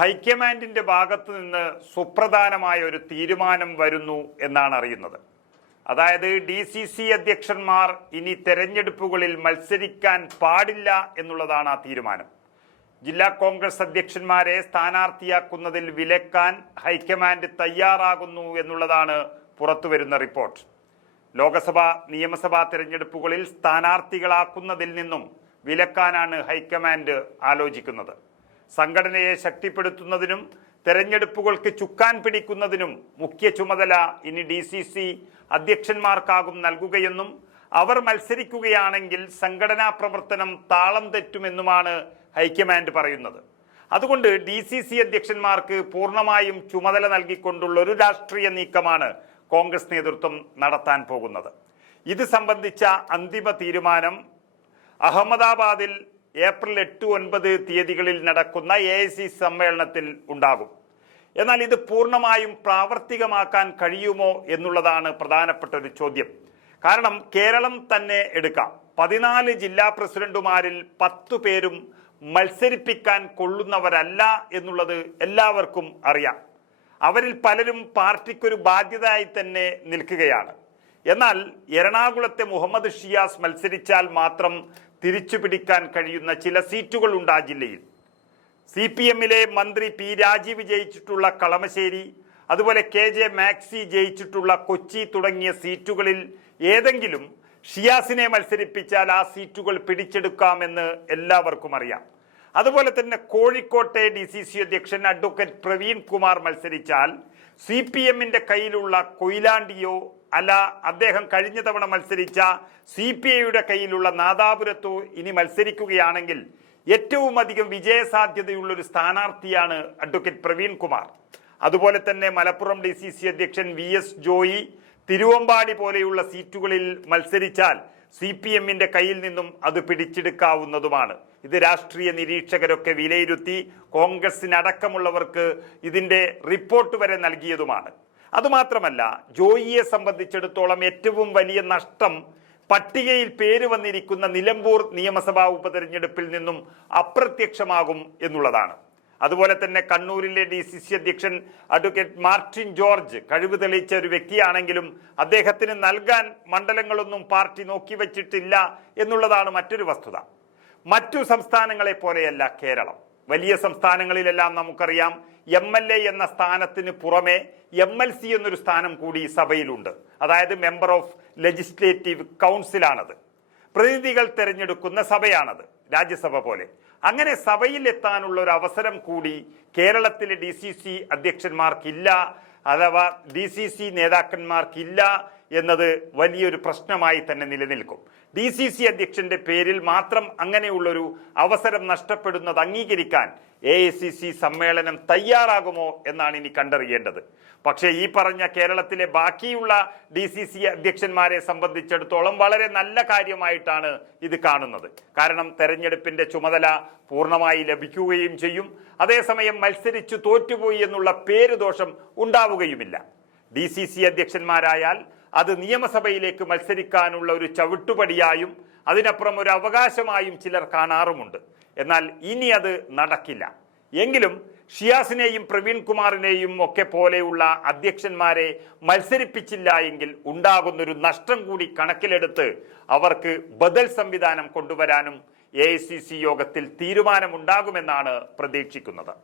ഹൈക്കമാൻഡിന്റെ ഭാഗത്തു നിന്ന് സുപ്രധാനമായ ഒരു തീരുമാനം വരുന്നു എന്നാണ് അറിയുന്നത്. അതായത് DCC അധ്യക്ഷന്മാർ ഇനി തെരഞ്ഞെടുപ്പുകളിൽ മത്സരിക്കാൻ പാടില്ല എന്നുള്ളതാണ് ആ തീരുമാനം. ജില്ലാ കോൺഗ്രസ് അധ്യക്ഷന്മാരെ സ്ഥാനാർത്ഥിയാക്കുന്നതിൽ വിലക്കാൻ ഹൈക്കമാൻഡ് തയ്യാറാകുന്നു എന്നുള്ളതാണ് പുറത്തുവരുന്ന റിപ്പോർട്ട്. ലോക്സഭാ നിയമസഭാ തെരഞ്ഞെടുപ്പുകളിൽ സ്ഥാനാർത്ഥികളാക്കുന്നതിൽ നിന്നും വിലക്കാനാണ് ഹൈക്കമാൻഡ് ആലോചിക്കുന്നത്. സംഘടനയെ ശക്തിപ്പെടുത്തുന്നതിനും തെരഞ്ഞെടുപ്പുകൾക്ക് ചുക്കാൻ പിടിക്കുന്നതിനും മുഖ്യ ചുമതല ഇനി DCC അധ്യക്ഷന്മാർക്കാകും നൽകുകയെന്നും അവർ മത്സരിക്കുകയാണെങ്കിൽ സംഘടനാ പ്രവർത്തനം താളം തെറ്റുമെന്നുമാണ് ഹൈക്കമാൻഡ് പറയുന്നത്. അതുകൊണ്ട് DCC അധ്യക്ഷന്മാർക്ക് പൂർണ്ണമായും ചുമതല നൽകിക്കൊണ്ടുള്ള ഒരു രാഷ്ട്രീയ നീക്കമാണ് കോൺഗ്രസ് നേതൃത്വം നടത്താൻ പോകുന്നത്. ഇത് സംബന്ധിച്ച അന്തിമ തീരുമാനം അഹമ്മദാബാദിൽ ഏപ്രിൽ 8-9 തീയതികളിൽ നടക്കുന്ന AICC സമ്മേളനത്തിൽ ഉണ്ടാകും. എന്നാൽ ഇത് പൂർണ്ണമായും പ്രാവർത്തികമാക്കാൻ കഴിയുമോ എന്നുള്ളതാണ് പ്രധാനപ്പെട്ട ഒരു ചോദ്യം. കാരണം കേരളം തന്നെ എടുക്കാം. 14 ജില്ലാ പ്രസിഡന്റുമാരിൽ 10 പേരും മത്സരിപ്പിക്കാൻ കൊള്ളുന്നവരല്ല എന്നുള്ളത് എല്ലാവർക്കും അറിയാം. അവരിൽ പലരും പാർട്ടിക്കൊരു ബാധ്യതയായി തന്നെ നിൽക്കുകയാണ്. എന്നാൽ എറണാകുളത്തെ മുഹമ്മദ് ഷിയാസ് മത്സരിച്ചാൽ മാത്രം തിരിച്ചു പിടിക്കാൻ കഴിയുന്ന ചില സീറ്റുകളുണ്ട് ആ ജില്ലയിൽ. CPM-ലെ മന്ത്രി P. രാജീവ് ജയിച്ചിട്ടുള്ള കളമശ്ശേരി, അതുപോലെ KJ മാക്സി ജയിച്ചിട്ടുള്ള കൊച്ചി തുടങ്ങിയ സീറ്റുകളിൽ ഏതെങ്കിലും ഷിയാസിനെ മത്സരിപ്പിച്ചാൽ ആ സീറ്റുകൾ പിടിച്ചെടുക്കാമെന്ന് എല്ലാവർക്കും അറിയാം. അതുപോലെ തന്നെ കോഴിക്കോട്ടെ DCC അധ്യക്ഷൻ അഡ്വക്കേറ്റ് പ്രവീൺ കുമാർ മത്സരിച്ചാൽ CPM-ന്റെ കയ്യിലുള്ള കൊയിലാണ്ടിയോ അല്ല അദ്ദേഹം കഴിഞ്ഞ തവണ മത്സരിച്ച CPI-യുടെ കയ്യിലുള്ള നാദാപുരത്തോ ഇനി മത്സരിക്കുകയാണെങ്കിൽ ഏറ്റവും അധികം വിജയസാധ്യതയുള്ള ഒരു സ്ഥാനാർത്ഥിയാണ് അഡ്വക്കേറ്റ് പ്രവീൺ കുമാർ. അതുപോലെ തന്നെ മലപ്പുറം DCC അധ്യക്ഷൻ VS ജോയി തിരുവമ്പാടി പോലെയുള്ള സീറ്റുകളിൽ മത്സരിച്ചാൽ CPM-ന്റെ കയ്യിൽ നിന്നും അത് പിടിച്ചെടുക്കാവുന്നതുമാണ്. ഇത് രാഷ്ട്രീയ നിരീക്ഷകരൊക്കെ വിലയിരുത്തി കോൺഗ്രസിനടക്കമുള്ളവർക്ക് ഇതിന്റെ റിപ്പോർട്ട് വരെ നൽകിയതുമാണ്. അതുമാത്രമല്ല, ജോയിയെ സംബന്ധിച്ചിടത്തോളം ഏറ്റവും വലിയ നഷ്ടം പട്ടികയിൽ പേര് വന്നിരിക്കുന്ന നിലമ്പൂർ നിയമസഭാ ഉപതെരഞ്ഞെടുപ്പിൽ നിന്നും അപ്രത്യക്ഷമാകും എന്നുള്ളതാണ്. അതുപോലെ തന്നെ കണ്ണൂരിലെ DCC അധ്യക്ഷൻ അഡ്വക്കേറ്റ് മാർട്ടിൻ ജോർജ് കഴിവ് തെളിയിച്ച ഒരു വ്യക്തിയാണെങ്കിലും അദ്ദേഹത്തിന് നൽകാൻ മണ്ഡലങ്ങളൊന്നും പാർട്ടി നോക്കിവെച്ചിട്ടില്ല എന്നുള്ളതാണ് മറ്റൊരു വസ്തുത. മറ്റു സംസ്ഥാനങ്ങളെ പോലെയല്ല കേരളം. വലിയ സംസ്ഥാനങ്ങളിലെല്ലാം നമുക്കറിയാം MLA എന്ന സ്ഥാനത്തിന് പുറമെ MLC എന്നൊരു സ്ഥാനം കൂടി സഭയിലുണ്ട്. അതായത് മെമ്പർ ഓഫ് ലെജിസ്ലേറ്റീവ് കൗൺസിലാണത്. പ്രതിനിധികൾ തെരഞ്ഞെടുക്കുന്ന സഭയാണത്, രാജ്യസഭ പോലെ. അങ്ങനെ സഭയിൽ എത്താനുള്ള ഒരു അവസരം കൂടി കേരളത്തിലെ DCC അധ്യക്ഷന്മാർക്കില്ല, അഥവാ DCC നേതാക്കന്മാർക്കില്ല എന്നത് വലിയൊരു പ്രശ്നമായി തന്നെ നിലനിൽക്കും. DCC അധ്യക്ഷന്റെ പേരിൽ മാത്രം അങ്ങനെയുള്ളൊരു അവസരം നഷ്ടപ്പെടുന്നത് അംഗീകരിക്കാൻ AICC സമ്മേളനം തയ്യാറാകുമോ എന്നാണ് ഇനി കണ്ടറിയേണ്ടത്. പക്ഷേ ഈ പറഞ്ഞ കേരളത്തിലെ ബാക്കിയുള്ള DCC അധ്യക്ഷന്മാരെ സംബന്ധിച്ചിടത്തോളം വളരെ നല്ല കാര്യമായിട്ടാണ് ഇത് കാണുന്നത്. കാരണം തെരഞ്ഞെടുപ്പിന്റെ ചുമതല പൂർണ്ണമായി ലഭിക്കുകയും ചെയ്യും. അതേസമയം മത്സരിച്ചു തോറ്റുപോയി എന്നുള്ള പേരുദോഷം ഉണ്ടാവുകയുമില്ല. DCC അധ്യക്ഷന്മാരായാൽ അത് നിയമസഭയിലേക്ക് മത്സരിക്കാനുള്ള ഒരു ചവിട്ടുപടിയായും അതിനപ്പുറം ഒരു അവകാശമായും ചിലർ കാണാറുമുണ്ട്. എന്നാൽ ഇനി അത് നടക്കില്ല. എങ്കിലും ഷിയാസിനെയും പ്രവീൺ കുമാറിനെയും ഒക്കെ പോലെയുള്ള അധ്യക്ഷന്മാരെ മത്സരിപ്പിച്ചില്ല എങ്കിൽ ഉണ്ടാകുന്നൊരു നഷ്ടം കൂടി കണക്കിലെടുത്ത് അവർക്ക് ബദൽ സംവിധാനം കൊണ്ടുവരാനും AICC യോഗത്തിൽ തീരുമാനമുണ്ടാകുമെന്നാണ് പ്രതീക്ഷിക്കുന്നത്.